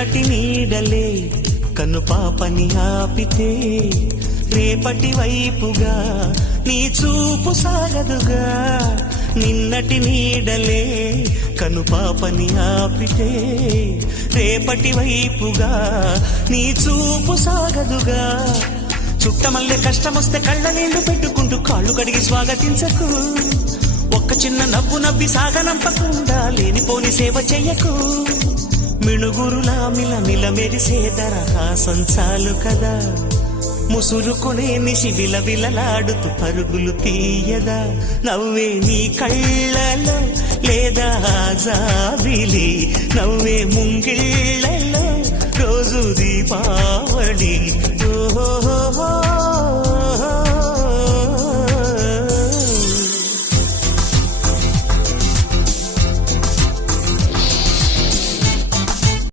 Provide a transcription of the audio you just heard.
నిన్నటి నీడలే కన్ను పాపని ఆపితే రేపటి వైపుగా నీ చూపు సాగదుగా. నిన్నటి నీడలే కను పాపని ఆపితే రేపటి వైపుగా నీ చూపు సాగదుగా. చుట్టమల్లె కష్టమొస్తే కళ్ళ నీళ్లు పెట్టుకుంటూ కాళ్ళు కడిగి స్వాగతించకు. ఒక్క చిన్న నవ్వు నవ్వి సాగనంపకుండా లేనిపోని సేవ చెయ్యకు. మిణుగురులా మిలమిల మెరిసే దరహాసం చాలు కదా. ముసురుకునే నిశి విలవిలలాడుతూ పరుగులు తీయదా. నవ్వే నీ కళ్ళలో లేదా జాబిలి, నవ్వే ముంగిళ్ళ